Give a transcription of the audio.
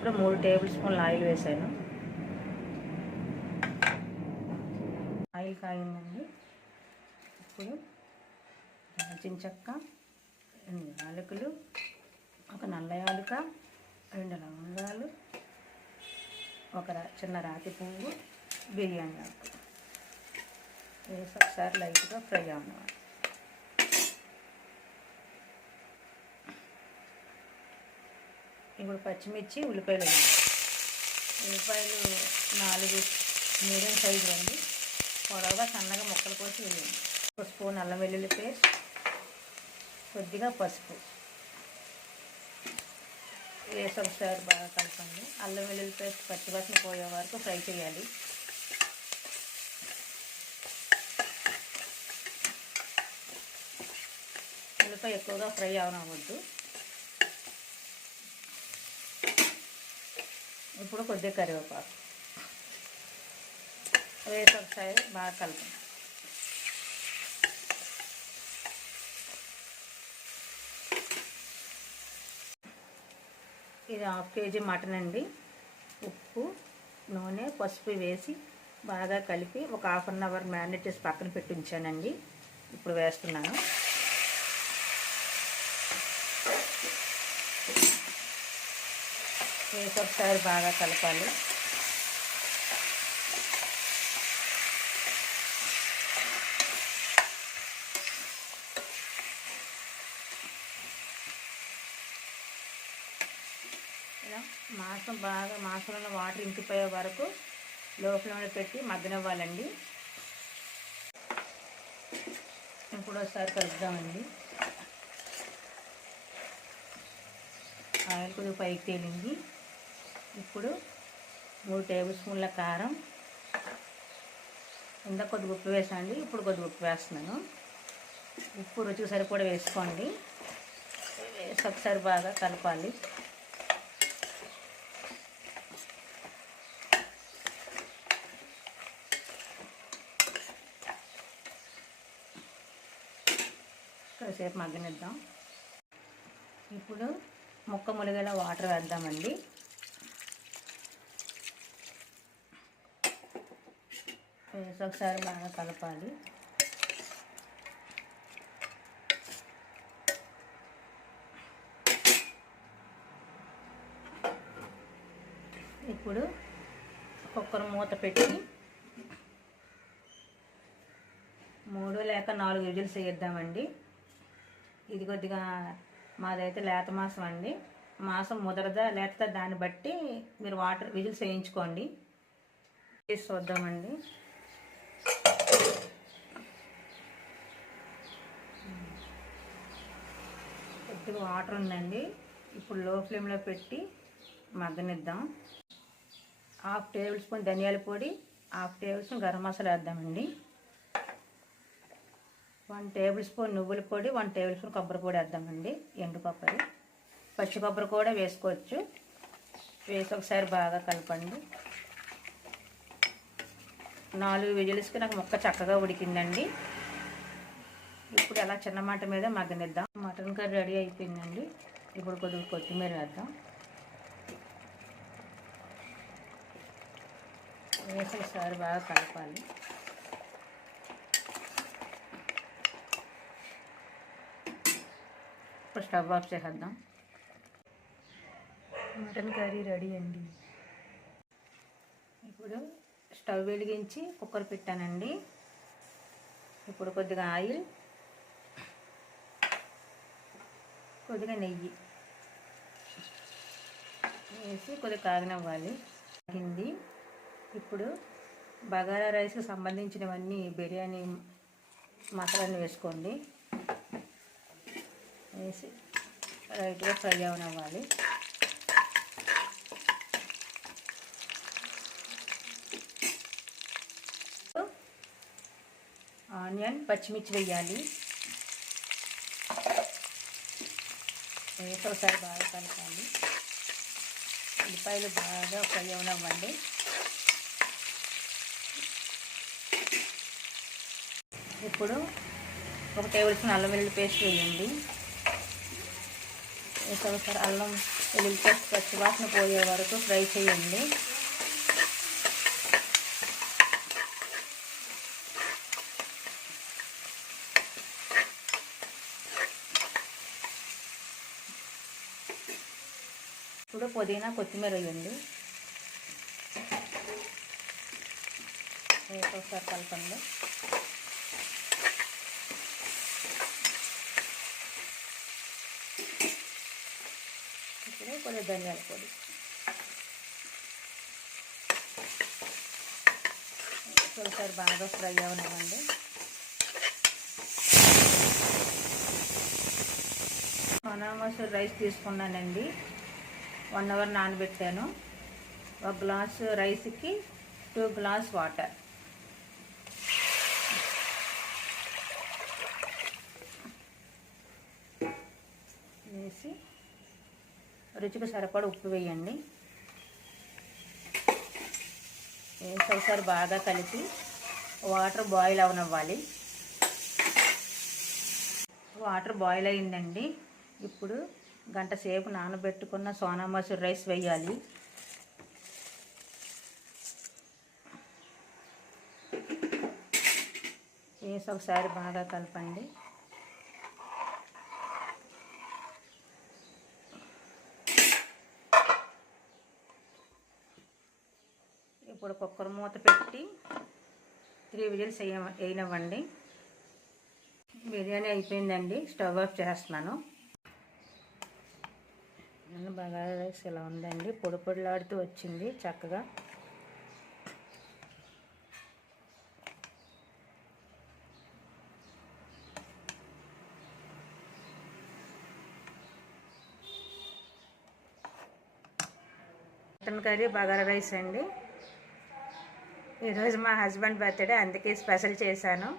ఇప్పుడు మూడు టేబుల్ స్పూన్లు ఆయిల్ వేసాను. ఆయిల్ కాగిందండి. ఇప్పుడు దాల్చిన చెక్క రెండు యాలకులు ఒక నల్ల యాలుక రెండు లవంగాలు ఒక చిన్న రాతి పువ్వు బిర్యానీ ఆకు. వేసి ఒకసారి లైట్గా ఫ్రై అవ్వాలి. ఇప్పుడు పచ్చిమిర్చి ఉల్లిపాయలు ఉల్లిపాయలు నాలుగు మీడియం సైజు అండి పొడవుగా సన్నగా ముక్కలు కోసి వేయండి. ఒక స్పూన్ అల్లం వెల్లుల్లి పేస్ట్ కొద్దిగా పసుపు. వేసి ఒకసారి బాగా కలపండి. అల్లం వెల్లుల్లి పేస్ట్ పచ్చివాసన పోయే వరకు ఫ్రై చేయాలి. ఉల్లిపాయ ఎక్కువగా ఫ్రై అవనవద్దు. ఇప్పుడు కొద్దిగా కరివేపాకు. వేసి ఒకసారి బాగా కలుపుతాం ఇది హాఫ్ కేజీ మటన్ అండి. ఉప్పు నూనె పసుపు వేసి బాగా కలిపి ఒక హాఫ్ అన్ అవర్ మ్యారినేట్ చేసి పక్కన పెట్టి ఉంచానండి. ఇప్పుడు వేస్తున్నాను. వేసి ఒకసారి బాగా కలపాలి. ఇలా మాంసం బాగా మాంసంలో వాటర్ ఇంకిపోయే వరకు లో ఫ్లేమ్లో పెట్టి మగ్గనివ్వాలండి. ఇప్పుడు ఒకసారి కలుపుదామండి. ఆయిల్ కొద్దిగా పైకి తేలింది. ఇప్పుడు మూడు టేబుల్ స్పూన్ల కారం. ఇందా కొద్దిగా ఉప్పు వేసండి ఇప్పుడు కొద్దిగా ఉప్పు వేస్తున్నాను. ఉప్పు రుచికి సరిపడా వేసుకోండి. వేసి ఒకసారి బాగా కలపాలి. కాసేపు మగ్గనిద్దాం. ఇప్పుడు ముక్క ములిగేలా వాటర్ వేద్దామండి. వేసి ఒకసారి బాగా కలపాలి. ఇప్పుడు కుక్కర్ మూత పెట్టి మూడు లేక నాలుగు విజిల్స్ వేద్దామండి. ఇది కొద్దిగా మాదైతే లేత మాసం అండి. మాసం ముదరదా లేత దాన్ని బట్టి మీరు వాటర్ విజిల్స్ వేయించుకోండి. చూద్దామండి. కొద్దిగా వాటర్ ఉందండి. ఇప్పుడు లో ఫ్లేమ్లో పెట్టి మగ్గనిద్దాం. హాఫ్ టేబుల్ స్పూన్ ధనియాల పొడి half table spoon garam masala వేద్దామండి. వన్ టేబుల్ స్పూన్ నువ్వుల పొడి వన్ టేబుల్ స్పూన్ కొబ్బరి పొడి వేద్దామండి. ఎండు కొబ్బరి. పచ్చి కొబ్బరి కూడా వేసుకోవచ్చు. వేసి ఒకసారి బాగా కలపండి. నాలుగు విజిల్స్కి నాకు ముక్క చక్కగా ఉడికిందండి. ఇప్పుడు అలా చిన్న మాట మీద మగ్గనిద్దాం. మటన్ కర్రీ రెడీ అయిపోయిందండి. ఇప్పుడు కొద్దిగా కొత్తిమీర వేద్దాం. వేసేసారి బాగా కలపాలి. ఇప్పుడు స్టవ్ ఆఫ్ చేసేద్దాం. మటన్ కర్రీ రెడీ అండి. ఇప్పుడు స్టవ్ వెలిగించి కుక్కర్ పెట్టానండి. ఇప్పుడు కొద్దిగా ఆయిల్. కొద్దిగా నెయ్యి. వేసి కొద్దిగా కాగనివ్వాలి కాగింది ఇప్పుడు బగారా రైస్కి సంబంధించినవన్నీ బిర్యానీ మసాలాన్ని వేసుకోండి. వేసి రైట్గా ఫ్రై అవనివ్వాలి. ఆనియన్ పచ్చిమిర్చి వేయాలి. ఒకసారి బాగా కలపాలి. ఉల్లిపాయలు బాగా ఫ్రై అవనివ్వండి. ఇప్పుడు ఒక టేబుల్ స్పూన్ అల్లం వెల్లుల్లి పేస్ట్ వేయండి. ఒకసారి అల్లం వెల్లుల్లి పేస్ట్ పచ్చివాసన పోయే వరకు ఫ్రై చేయండి. ఇప్పుడు పుదీనా కొత్తిమీర వేయండి. వేసి ఒకసారి కలపండి. ఇప్పుడు కొద్దిగా ధనియాల పొడి. ఒకసారి బాగా ఫ్రై అవనివ్వండి. సోనా మసూర్ రైస్ తీసుకున్నానండి. వన్ అవర్ నానబెట్టాను. ఒక గ్లాస్ రైస్కి టూ గ్లాస్ వాటర్. వేసి రుచికి సరిపడ ఉప్పు వేయండి. వేసి ఒకసారి బాగా కలిపి వాటర్ బాయిల్ అవనివ్వాలి. వాటర్ బాయిల్ అయిందండి. ఇప్పుడు గంట సేపు నానబెట్టుకున్న సోనా మసూర్ రైస్ వేయాలి. వేసి ఒకసారి బాగా కలపండి. ఇప్పుడు కుక్కర్ మూత పెట్టి త్రీ విజిల్స్ వేయ వేయనివ్వండి. బిర్యానీ అయిపోయిందండి. స్టవ్ ఆఫ్ చేస్తున్నాను. బగారా రైస్ ఇలా ఉందండి. పొడి పొడిలాడుతూ వచ్చింది చక్కగా. మటన్ కర్రీ బగారా రైస్ అండి. ఈరోజు మా హస్బెండ్ బర్త్డే అందుకే స్పెషల్ చేశాను.